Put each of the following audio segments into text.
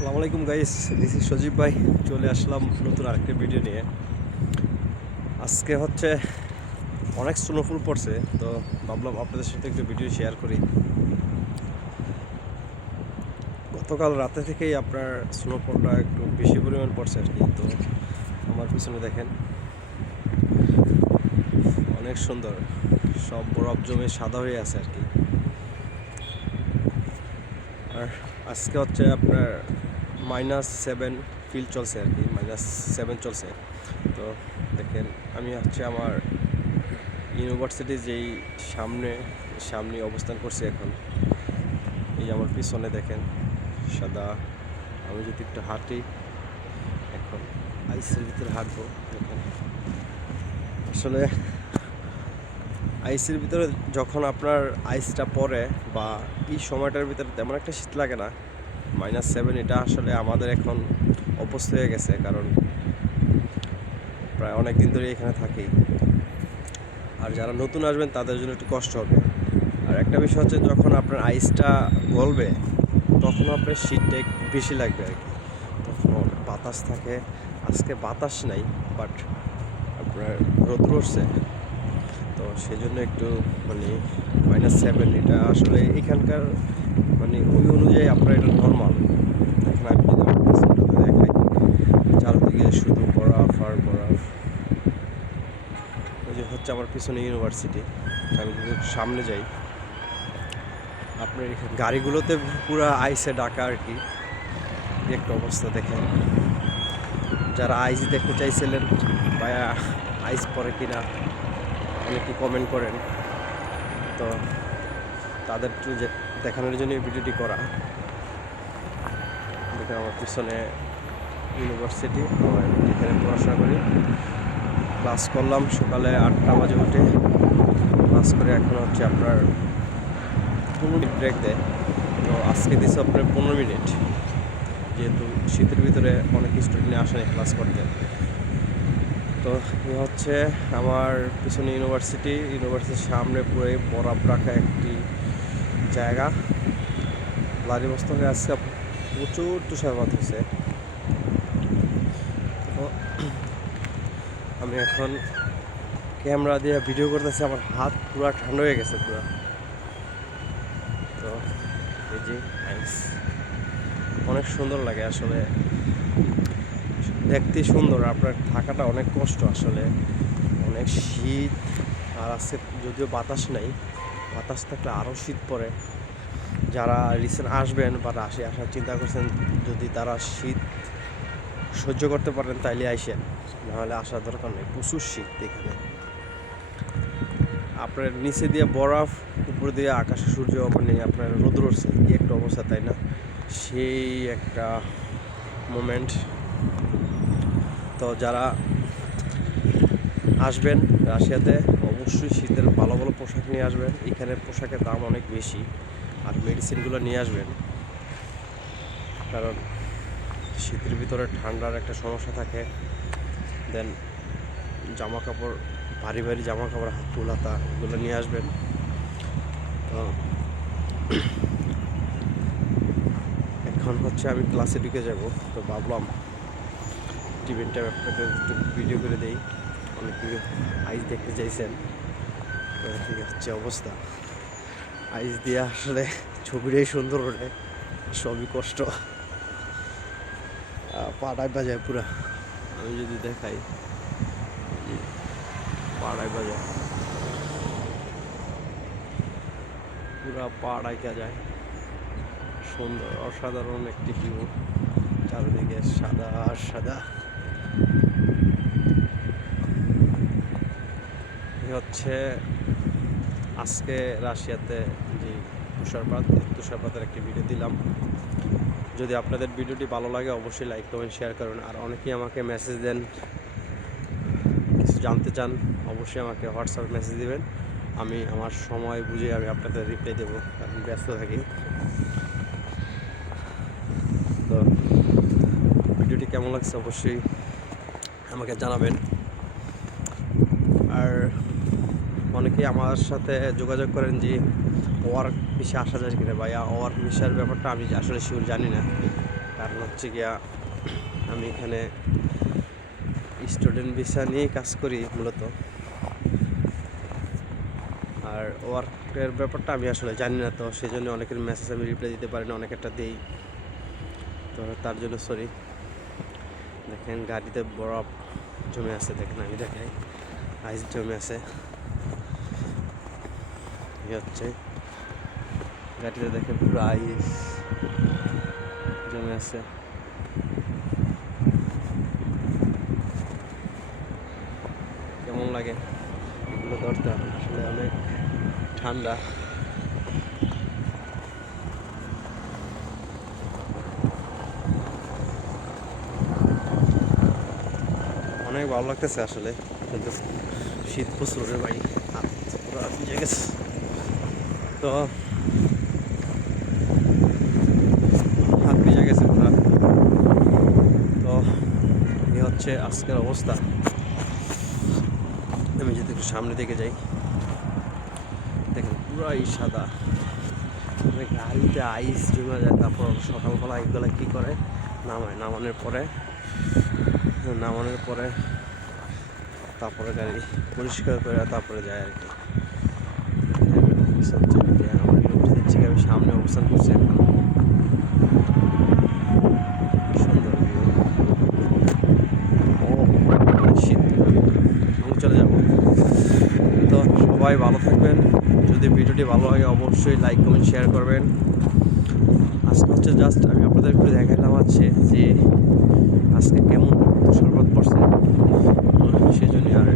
আসসালামু আলাইকুম guys, this is সজীব ভাই। চলে আসলাম নতুন আরেকটা ভিডিও নিয়ে। আজকে হচ্ছে অনেক স্নোফল পড়ছে, তো ভাবলাম আপনাদের সাথে একটু ভিডিও শেয়ার করি। গতকাল রাতে থেকেই আপনার স্নোফলটা একটু বেশি পরিমাণ পড়ছে আর কি। তো আমার পিছনে দেখেন, অনেক সুন্দর, সব বরফ জমে সাদা হয়ে আছে আর কি। আর আজকে হচ্ছে আপনার -7 ফিল চলছে আর কি, -7 চলছে। তো দেখেন, আমি হচ্ছে আমার ইউনিভার্সিটি যেই সামনে অবস্থান করছি এখন। এই আমার পিছনে দেখেন সাদা। আমি যদি একটু হাঁটি, এখন আইসের ভিতরে হাঁটবো। দেখেন আসলে আইসের ভিতরে যখন আপনার আইসটা পড়ে বা এই সময়টার ভিতরে তেমন একটা শীত লাগে না। -7 এটা আসলে আমাদের এখন অভ্যস্ত হয়ে গেছে, কারণ প্রায় অনেক দিন ধরে এখানে থাকি। আর যারা নতুন আসবেন তাদের জন্য একটু কষ্ট হবে। আর একটা বিষয় হচ্ছে, যখন আপনার আইসটা গলবে তখন আপনার শীতটা একটু বেশি লাগবে আর কি। তখন বাতাস থাকে। আজকে বাতাস নাই, বাট আপনার রোদ উঠছে, তো সেজন্য একটু মানে -7 এটা আসলে এখানকার মানে ওই অনুযায়ী আপনার এটা নর্মাল। এখন আমি যদি আমার পিছনটা দেখাই, চারদিকে শুধু বরফ আর বরফ। ওই যে হচ্ছে আমার পিছনে ইউনিভার্সিটি। আমি যদি সামনে যাই, আপনার এখানে গাড়িগুলোতে পুরো আইসে ঢাকা আর কি। একটা অবস্থা দেখেন। যারা আইস দেখতে চাইছিলেন বা আইস পরে কিনা অনেকে কমেন্ট করেন, তো তাদের যে দেখানোর জন্য এই ভিডিওটি করা। দেখেন আমার পিছনে ইউনিভার্সিটি, এখানে পড়াশোনা করি। ক্লাস করলাম সকালে 8টা বাজে উঠে ক্লাস করে। এখন হচ্ছে আপনার 15 মিনিট ব্রেক দেয়। তো আজকে দিচ্ছে আপনার 15 মিনিট, যেহেতু শীতের ভিতরে অনেক স্টুডেন্ট আসেনি ক্লাস করতে। তো এ হচ্ছে আমার পিছনে ইউনিভার্সিটির সামনে পুরো বরফ রাখা একটি জায়গা। ব্লাডিভস্টকে আজকে প্রচুর তুষারপাত হয়েছে। তো আমি এখন ক্যামেরা দিয়ে ভিডিও করতেছি, আমার হাত পুরো ঠান্ডা হয়ে গেছে পুরো। তো এই যে আইস অনেক সুন্দর লাগে আসলে, দেখতে সুন্দর, আপনার থাকাটা অনেক কষ্ট আসলে, অনেক শীত। আর আজকে যদিও বাতাস নাই, বাতাস থাকলে আরও শীত পড়ে। যারা রিসেন্ট আসবেন বা আসার চিন্তা করছেন, যদি তারা শীত সহ্য করতে পারেন তাইলে আইসেন, নাহলে আসার দরকার নেই। প্রচুর শীত এখানে। আপনার নিচে দিয়ে বরফ, উপরে দিয়ে আকাশে সূর্য, মানে আপনার রোদ উঠছে, কি একটা অবস্থা, তাই না? সেই একটা মোমেন্ট। তো যারা আসবেন রাশিয়াতে, অবশ্যই শীতের ভালো ভালো পোশাক নিয়ে আসবেন। এখানে পোশাকের দাম অনেক বেশি। আর মেডিসিনগুলো নিয়ে আসবেন, কারণ শীতের ভিতরে ঠান্ডার একটা সমস্যা থাকে। দেন জামা কাপড়, ভারী ভারী জামা কাপড়, হাত তুলাতা, এগুলো নিয়ে আসবেন। তো এখন হচ্ছে আমি ক্লাসে ঢুকে যাব। তো ভাবলাম টিফিনটা আপনাকে একটু ভিডিও করে দেই। অনেকে আইস দেখতে চাইছেন, তো ঠিক হচ্ছে অবস্থা। আইস দিয়ে আসলে ছবিটাই সুন্দর ওঠে, সবই কষ্ট। পাড়ায় বাজায় পুরা। আমি যদি দেখাই, পাড়ায় বাজায় পুরা, পাড়ায় যায়। সুন্দর, অসাধারণ একটি ভিউ। চারিদিকে সাদা আর সাদা। হচ্ছে আজকে রাশিয়াতে যে তুষারপাতের একটি ভিডিও দিলাম। যদি আপনাদের ভিডিওটি ভালো লাগে অবশ্যই লাইক কমেন্ট শেয়ার করুন। আর অনেকেই আমাকে মেসেজ দেন, কিছু জানতে চান, অবশ্যই আমাকে হোয়াটসঅ্যাপে মেসেজ দিবেন। আমি আমার সময় বুঝে আমি আপনাদের রিপ্লাই দেবো, আমি ব্যস্ত থাকি। তো ভিডিওটি কেমন লাগছে অবশ্যই আমাকে জানাবেন। আর অনেকেই আমার সাথে যোগাযোগ করেন যে ওয়ার্ক ভিসা আসা যায় কিনা, বা ওয়ার্ক ভিসার ব্যাপারটা আমি আসলে শিওর জানি না। কারণ হচ্ছে হচ্ছে গিয়া আমি এখানে স্টুডেন্ট ভিসা নিয়ে কাজ করি মূলত। আর ওয়ার্কের ব্যাপারটা আমি আসলে জানি না, তো সেই জন্য অনেকের মেসেজ আমি রিপ্লাই দিতে পারি না, অনেকেরটা দিই, তো তার জন্য সরি। দেখেন গাড়িতে বরফ জমে আছে, দেখেন আমি দেখাই, আইস জমে আছে। হচ্ছে গাড়িতে দেখেন পুরো আইস জমে আছে। কেমন লাগে এগুলো ধরতে? আসলে অনেক ঠান্ডা। অনেক ভালো লাগতেছে আসলে, কিন্তু শীত প্রচুর রে ভাই, হাত পুরো ভিজে গেছে। তো হাত ভিজে গেছে পুরো। তো এই হচ্ছে আজকের অবস্থা। আমি যদি একটু সামনে দিকে যাই, দেখেন পুরাই সাদা, গাড়িতে আইস জমে যায়। তারপর সকালবেলা এগুলো কী করে নামানোর পরে তারপরে গাড়ি পরিষ্কার করে তারপরে যায় আর কি। আমি সামনে অবস্থান করছি এখন, সুন্দর শীত চলে যাব। তো সবাই ভালো থাকবেন। যদি ভিডিওটি ভালো লাগে অবশ্যই লাইক কমেন্ট শেয়ার করবেন। আজকে হচ্ছে জাস্ট আমি আপনাদের একটু দেখাইলাম হচ্ছে যে আজকে কেমন শরবত পড়ছে, সেই জন্য আর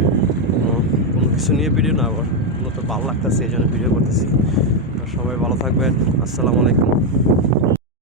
কোনো কিছু নিয়ে ভিডিও না, আবার মূলত ভালো লাগতেছে এই জন্য ভিডিও করতেছি। সবাই ভালো থাকবেন। আসসালামু আলাইকুম।